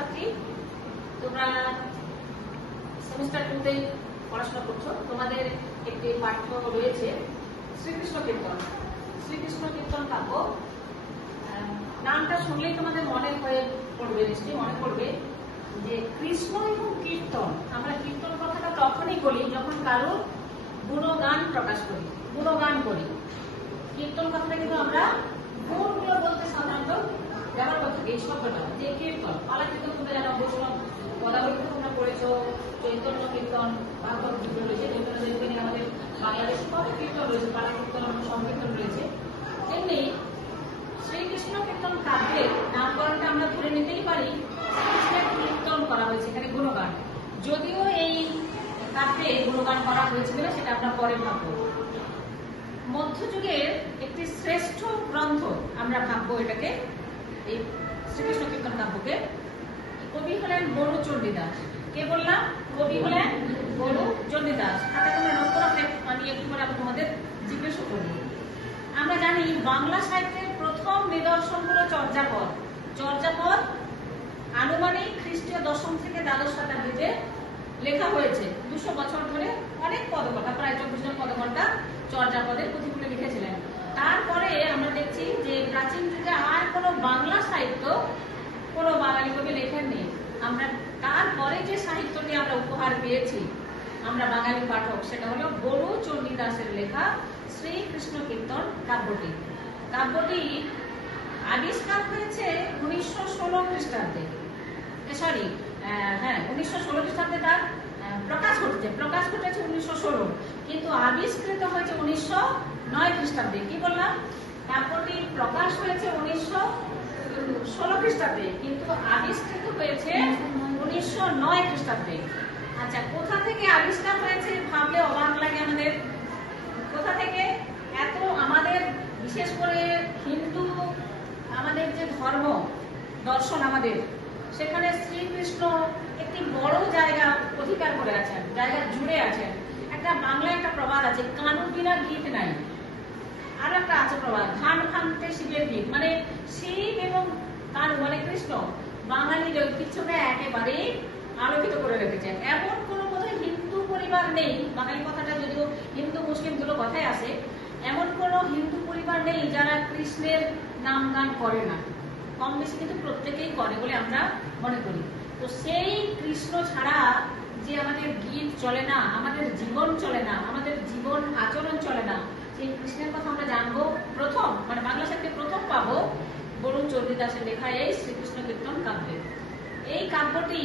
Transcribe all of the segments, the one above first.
ছাত্রী, তোমরা সেমিস্টার 2 তে পড়াশোনা করছো। তোমাদের একটি পাঠ্য রয়েছে শ্রীকৃষ্ণ কীর্তন। শ্রীকৃষ্ণ কীর্তন কাব্য নামটা শুনলেই তোমাদের মনে হয়ে পড়বে, নিশ্চয়ই মনে পড়বে যে কৃষ্ণ এবং কীর্তন। আমরা কীর্তন কথাটা তখনই বলি যখন কারো গুণগান প্রকাশ করি, গুণগান করি। কীর্তন কথাটা কিন্তু আমরা গুণগুলো বলতে সাধারণত ব্যবহার করতে এই শব্দটা, যে কীর্তন পালা কীর্তন তোমরা জানো, বৈষ্ণব পদাবলী তোমরা পড়েছো, চৈতন্য কীর্তন, ভাগবত কীর্তন রয়েছে, চৈতন্য দেবী আমাদের বাংলাদেশে কত কীর্তন রয়েছে, পালা কীর্তন, সংকীর্তন রয়েছে। এমনি শ্রীকৃষ্ণ কীর্তন কাব্যের নামকরণটা আমরা ধরে নিতেই পারি কীর্তন করা হয়েছে, এখানে গুণগান। যদিও এই কাব্যে গুণগান করা হয়েছিল সেটা আমরা পরে ভাববো। মধ্যযুগের একটি শ্রেষ্ঠ গ্রন্থ আমরা ভাববো এটাকে, এই শ্রীকৃষ্ণ কীর্তন কাব্যকে। কবি হলেন বড়ু চণ্ডীদাস। কে বললাম? কবি হলেন বড়ু চণ্ডীদাস। হাতে তোমরা নোট করে আমি একটু করে তোমাদের জিজ্ঞেস করবো। আমরা জানি বাংলা সাহিত্যের প্রথম নিদর্শন হলো চর্যাপদ। চর্যাপদ আনুমানিক খ্রিস্টীয় 10ম থেকে দ্বাদশ শতাব্দীতে লেখা হয়েছে। 200 বছর ধরে অনেক পদকথা, প্রায় 24 জন পদকথা চর্যাপদের পুঁথিগুলো লিখেছিলেন। তারপরে আমরা দেখছি যে প্রাচীন যুগে আর কোনো বাংলা সাহিত্য কোনো বাঙালি কবি লেখেননি। আমরা তারপরে যে সাহিত্যটি আমরা উপহার পেয়েছি আমরা বাঙালি পাঠক, সেটা হলো বড়ু চণ্ডীদাসের লেখা শ্রীকৃষ্ণ কীর্তন কাব্যটি। কাব্যটি আবিষ্কার হয়েছে 1916 খ্রিস্টাব্দে, সরি 1916 খ্রিস্টাব্দে তার প্রকাশ ঘটেছে 1916, কিন্তু আবিষ্কৃত হয়েছে 1909 খ্রিস্টাব্দে। কি বললাম? কাব্যটি প্রকাশ হয়েছে 1916 খ্রিস্টাব্দে, কিন্তু আবিষ্কৃত হয়েছে 1909 খ্রিস্টাব্দে। আচ্ছা, কোথা থেকে আবিষ্কার হয়েছে ভাবলে অবাক লাগে আমাদের। কোথা থেকে? এত আমাদের বিশেষ করে হিন্দু আমাদের যে ধর্ম দর্শন আমাদের, সেখানে শ্রীকৃষ্ণ একটি বড় জায়গা অধিকার করে আছেন, জায়গা জুড়ে আছেন। একটা বাংলা একটা প্রবাদ আছে, কানু বিনা গীত নাই। আর একটা আছে প্রবাদ, ধান ভাঙতে শিবের গীত। মানে শিব এবং কানু মানে কৃষ্ণ বাঙালির ঐতিহ্যকে একেবারে আলোকিত করে রেখেছেন। এমন কোনো বোধহয় হিন্দু পরিবার নেই, বাঙালি কথাটা যদিও হিন্দু মুসলিম দুটো কথাই আসে, এমন কোনো হিন্দু পরিবার নেই যারা কৃষ্ণের নাম গান করে না। কম বেশি কিন্তু প্রত্যেকেই করে বলে আমরা মনে করি। তো সেই কৃষ্ণ ছাড়া যে আমাদের গীত চলে না, আমাদের জীবন চলে না, আমাদের জীবন আচরণ চলে না, সেই কৃষ্ণের কথা আমরা জানবো প্রথম, মানে বাংলা সাহিত্যে প্রথম পাবো বড়ু চণ্ডীদাসের লেখা এই শ্রীকৃষ্ণ কীর্তন কাব্যে। এই কাব্যটি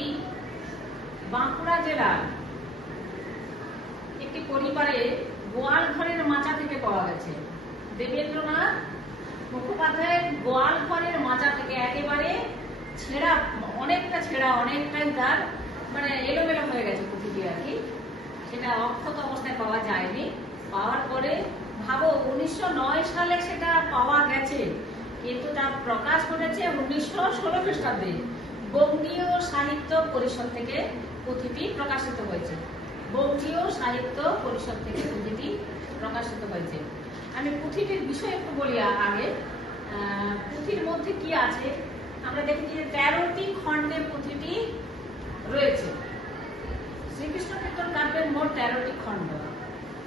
বাঁকুড়া জেলার একটি পরিবারে গোয়াল ঘরের মাচা থেকে পাওয়া গেছে। দেবেন্দ্রনাথ মুখোপাধ্যায়ের গোয়াল ঘরের মাচা থেকে একেবারে ছেঁড়া, অনেকটাই তার মানে এলোমেলো হয়ে গেছে পুঁথিটি আর কি। সেটা অক্ষত অবস্থায় পাওয়া যায়নি। পাওয়ার পরে ভাবো 1909 সালে সেটা পাওয়া গেছে, কিন্তু তার প্রকাশ ঘটেছে 1916 খ্রিস্টাব্দে। বঙ্গীয় সাহিত্য পরিষদ থেকে পুঁথিটি প্রকাশিত হয়েছে। বঙ্গীয় সাহিত্য পরিষদ থেকে পুঁথিটি প্রকাশিত হয়েছে। আমি পুঁথিটির বিষয় একটু বলি আগে। পুঁথির মধ্যে কি আছে আমরা দেখেছি যে 13টি খণ্ডে পুঁথিটি রয়েছে। শ্রীকৃষ্ণ কীর্তন কাব্যের মোট 13টি খণ্ড।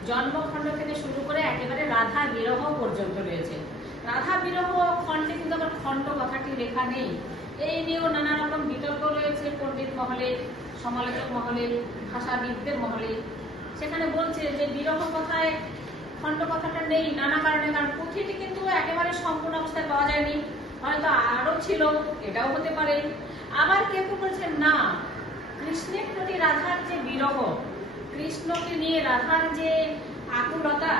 জন্মখণ্ড থেকে শুরু করে একেবারে রাধা বিরহ পর্যন্ত রয়েছে। রাধা বিরহ খণ্ডে কিন্তু আমার খণ্ড কথাটি লেখা নেই। এই নিয়েও নানা রকম বিতর্ক রয়েছে পণ্ডিত মহলে, সমালোচক মহলে, ভাষাবিদদের মহলে। সেখানে বলছে যে বিরহ কথায় খণ্ড কথাটা নেই নানা কারণে, কারণ পুঁথিটি কিন্তু একেবারে সম্পূর্ণ অবস্থায় পাওয়া যায়নি, হয়তো আরো ছিল, এটাও হতে পারে। আবার কেউ বলছেন না, কৃষ্ণের প্রতি রাধার যে বিরহ, কৃষ্ণকে নিয়ে রাধার যে আকুলতা,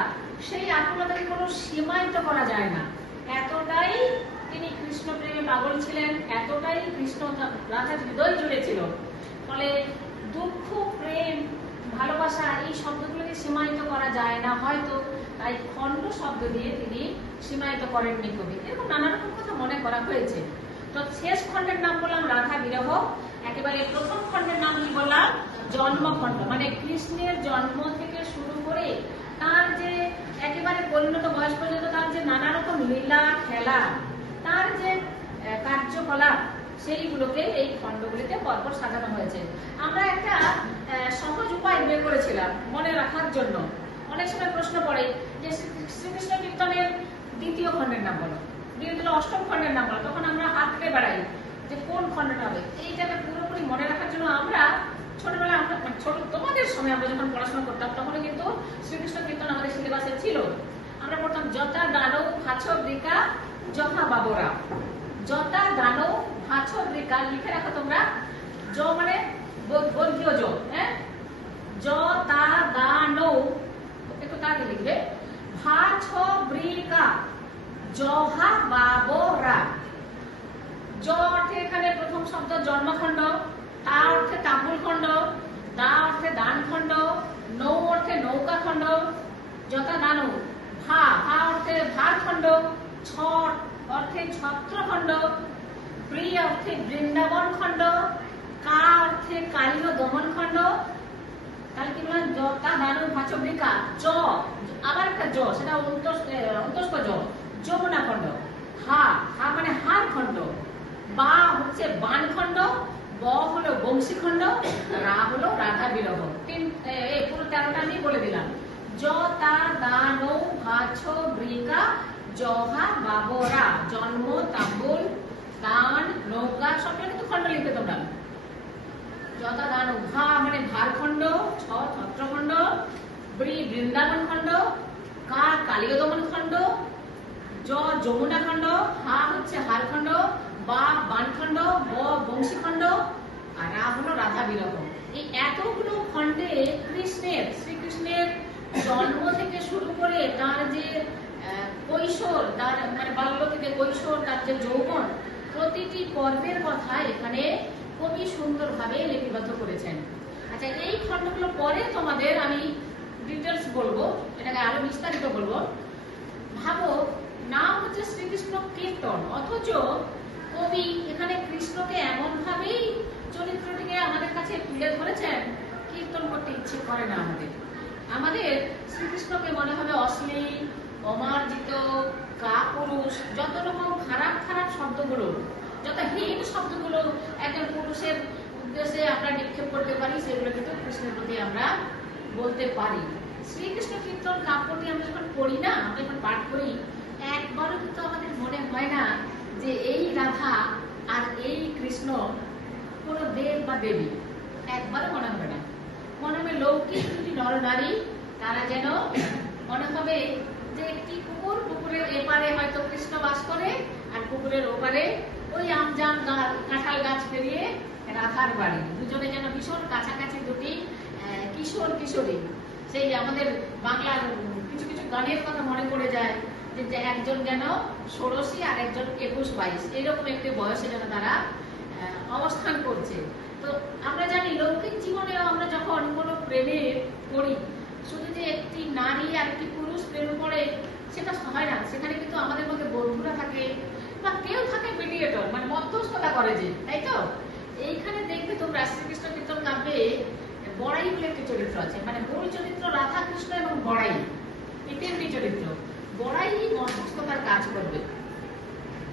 সেই আকুলতাকে কোনো সীমায়িত করা যায় না। এতটাই তিনি কৃষ্ণ প্রেমে পাগল ছিলেন, এতটাই কৃষ্ণ রাধার হৃদয় জুড়ে ছিল। ফলে দুঃখ, প্রেম, ভালোবাসা এই শব্দগুলোকে সীমায়িত করা যায় না হয়তো, তাই খণ্ড শব্দ দিয়ে তিনি সীমায়িত করেননি কবি। এরকম নানা রকম কথা মনে করা হয়েছে। তো শেষ খণ্ডের নাম বললাম রাধা বিরহ। একেবারে প্রথম খণ্ডের নাম কি বললাম? জন্মখণ্ড। মানে কৃষ্ণের জন্ম থেকে শুরু করে তার যে একেবারে পরিণত বয়স পর্যন্ত তার যে নানা রকম লীলা খেলা, তার যে কার্যকলাপ, সেইগুলোকে এই খণ্ডগুলিতে পরপর সাজানো হয়েছে। আমরা একটা সহজ উপায় বের করেছিলাম মনে রাখার জন্য। অনেক সময় প্রশ্ন পড়ে যে শ্রীকৃষ্ণ কীর্তনের দ্বিতীয় খণ্ডের নাম বলো, অষ্টম খণ্ডের নাম বলো, তখন আমরা হাত থেকে বেড়াই যে কোন খণ্ডটা হবে। এইটাকে পুরোপুরি মনে রাখার জন্য আমরা ছোটবেলায় আমরা ছোট তোমাদের সময় আমরা যখন পড়াশোনা করতাম তখন কিন্তু শ্রীকৃষ্ণ কীর্তন আমাদের সিলেবাসে ছিল। আমরা পড়তাম যথা দানব ভাছ বৃকা যথা বাবরা। যথা দানব ভাছ বৃকা লিখে রাখো তোমরা। জ মানে বর্গীয় জ, হ্যাঁ, যথা দানব একটু তাকে লিখবে, ভাছ বৃকা জহা বাবরা। জ অর্থে এখানে প্রথম শব্দ জন্মখণ্ড, তা অর্থে তাম্বুল খণ্ড, দা অর্থে দান খণ্ড, নৌ অর্থে নৌকা খণ্ড, যথা দানু। ভা ভা অর্থে ভার খণ্ড, ছ অর্থে ছত্র খণ্ড, প্রি অর্থে বৃন্দাবন খণ্ড, কা অর্থে কালীয় দমন খণ্ড। তাহলে কি বললাম? যথা দানু ভাছ বৃকা। জ আবার একটা জ, সেটা অন্তস্ক জ, যমুনা খণ্ড। হা হা মানে হার খণ্ড, বা হচ্ছে বান খণ্ড, ব হলো বংশী খণ্ড, রা হলো রাধা বিরহ। পুরো 13টা আমি বলে দিলাম। যথা দানৌ ভাছ বৃকা জহা বাবরা। জন্ম, তাম্বুল, দান, নৌকা সব কিন্তু খণ্ড লিখবে তোমরা। যথা দানৌ, ভা মানে ভার খণ্ড, ছ ছত্র খণ্ড, বৃন্দাবন খণ্ড, কা কালীয় দমন খণ্ড, জ যমুনা খণ্ড, হা হচ্ছে হার খণ্ড, বা বান খণ্ড, ব বংশী খণ্ড, আর রা হলো রাধা বিরহ। এই এতগুলো খণ্ডে শ্রীকৃষ্ণের জন্ম থেকে শুরু করে তার যে কৈশোর, তার মানে বাল্য থেকে কৈশোর, তার যে যৌবন, প্রতিটি পর্বের কথা এখানে কবি সুন্দরভাবে লিপিবদ্ধ করেছেন। আচ্ছা, এই খণ্ডগুলো পরে তোমাদের আমি ডিটেলস বলবো, এটাকে আরো বিস্তারিত বলবো। ভাবো, নাম হচ্ছে শ্রীকৃষ্ণ কীর্তন, অথচ কবি এখানে কৃষ্ণকে এমন ভাবেই চরিত্রটিকে আমাদের কাছে তুলে ধরেছেন, কীর্তন করতে ইচ্ছে করে না আমাদের শ্রীকৃষ্ণকে মনে হবে অশ্লীল, অমার্জিত, কাপুরুষ, যত রকম খারাপ খারাপ শব্দগুলো, যত হীন শব্দগুলো একজন পুরুষের উদ্দেশ্যে আমরা নিক্ষেপ করতে পারি, সেগুলো কিন্তু কৃষ্ণের প্রতি আমরা বলতে পারি। শ্রীকৃষ্ণ কীর্তন কাব্যটি আমরা যখন পড়ি না, আমরা যখন পাঠ করি, একবারও কিন্তু আমাদের মনে হয় না যে এই রাধা আর এই কৃষ্ণ কোন দেব বা দেবী, একবারও মনে হবে না। মনে হবে লৌকিক দুটি নরনারী, তারা যেন মনে হবে যে একটি পুকুর, পুকুরের এপারে হয়তো কৃষ্ণ বাস করে, আর পুকুরের ওপারে ওই আমজাম কাঁঠাল গাছ পেরিয়ে রাধার বাড়ি। দুজনে যেন ভীষণ কাছাকাছি দুটি কিশোর কিশোরী। সেই আমাদের বাংলার কিছু কিছু গানের কথা মনে পড়ে যায়, যে একজন যেন 16 আর একজন 21-22, এরকম একটি বয়সে যেন তারা অবস্থান করছে। তো আমরা জানি লৌকিক জীবনেও আমরা যখন কোনো প্রেমে পড়ি, শুধু যে একটি নারী আর একটি পুরুষ প্রেম করে সেটা হয় না, সেখানে কিন্তু আমাদের মধ্যে বন্ধুরা থাকে বা কেউ থাকে মিডিয়েটর, মানে মধ্যস্থতা করে, যে তাই তো। এইখানে দেখবে তোমরা শ্রীকৃষ্ণ কীর্তন কাব্যে বড়াই বলে একটি চরিত্র আছে, মানে মূল চরিত্র রাধা কৃষ্ণ এবং বড়াই, এই তিনটি চরিত্র। বড়াই মধ্যস্থতার কাজ করবে।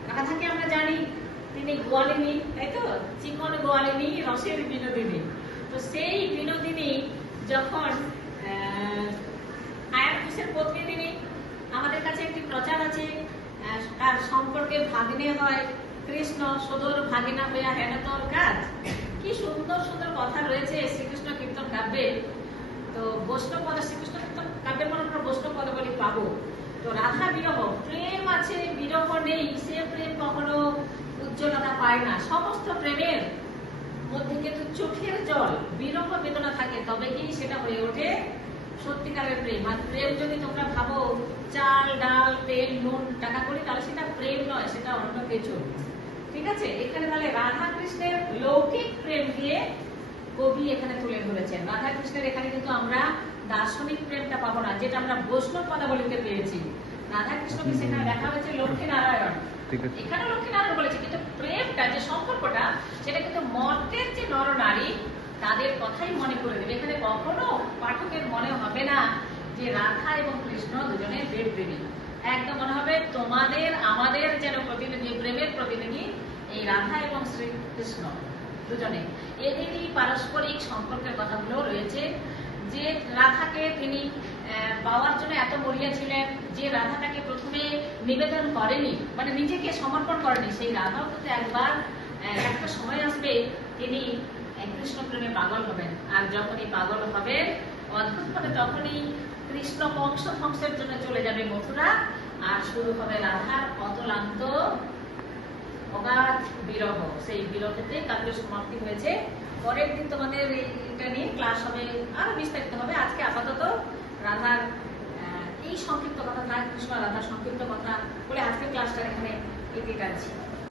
কথা থেকে আমরা জানি তিনি গোয়ালিনী, তাই তো, চিকন গোয়ালিনী, রসের বিনোদিনী। তো সেই বিনোদিনী যখন আয়াত ঘোষের পত্নী, তিনি আমাদের কাছে একটি প্রচার আছে, তার সম্পর্কে ভাগ্নে হয় কৃষ্ণ, সদর ভাগিনা হইয়া হেন তোর কাজ। কি সুন্দর সুন্দর কথা রয়েছে শ্রীকৃষ্ণ কীর্তন কাব্যে। তো বৈষ্ণব পদ, শ্রীকৃষ্ণ কীর্তন কাব্যের মনে আমরা বৈষ্ণব পদাবলী পাবো। তো রাধা বিরহ, প্রেম আছে বিরহ নেই, সে প্রেম কখনো উজ্জ্বলতা পায় না। সমস্ত প্রেমের মধ্যে কিন্তু চোখের জল, বিরহ বেদনা থাকে, তবে কি সেটা হয়ে ওঠে সত্যিকারের প্রেম। আর প্রেম যদি তোমরা ভাবো চাল ডাল তেল নুন টাকা করি, তাহলে সেটা প্রেম নয়, সেটা অন্য কিছু। ঠিক আছে, এখানে তাহলে রাধা কৃষ্ণের লৌকিক প্রেম দিয়ে কবি এখানে তুলে ধরেছেন। রাধা কৃষ্ণের এখানে কিন্তু আমরা দার্শনিক প্রেমটা পাবো না, যেটা আমরা বৈষ্ণব পদাবলীতে পেয়েছি। রাধা কৃষ্ণকে সেখানে দেখা হয়েছে লক্ষ্মী নারায়ণ, এখানে লক্ষ্মী নারায়ণ বলেছে, কিন্তু প্রেমটা যে সম্পর্কটা, সেটা কিন্তু মর্তের যে নরনারী তাদের কথাই মনে করে দেবে। এখানে কখনো পাঠকের মনে হবে না যে রাধা এবং কৃষ্ণ দুজনে দেব দেবী। একদম মনে হবে তোমাদের আমাদের যেন প্রতিনিধি, প্রেমের প্রতিনিধি এই রাধা এবং শ্রীকৃষ্ণ দুজনে এদেরই পারস্পরিক সম্পর্কের কথাগুলো রয়েছে। যে রাধাকে তিনি পাওয়ার জন্য এত মরিয়া ছিলেন, যে রাধাটাকে প্রথমে নিবেদন করেনি, মানে নিজেকে সমর্পণ করেনি, সেই রাধাও কিন্তু একবার একটা সময় আসবে তিনি কৃষ্ণ প্রেমে পাগল হবেন। আর যখনই পাগল হবেন অদ্ভুত ভাবে তখনই কৃষ্ণ ধ্বংসের জন্য চলে যাবে মথুরা, আর শুরু হবে রাধার অতলান্ত অগাধ বিরহ। সেই বিরহেতে কাব্যের সমাপ্তি হয়েছে। পরের দিন তোমাদের এটা নিয়ে ক্লাস হবে, আরো বিস্তারিত হবে। আজকে আপাতত রাধার এই সংক্ষিপ্ত কথা, কৃষ্ণ রাধার সংক্ষিপ্ত কথা বলে আজকের ক্লাসটা এখানে এগিয়ে যাচ্ছি।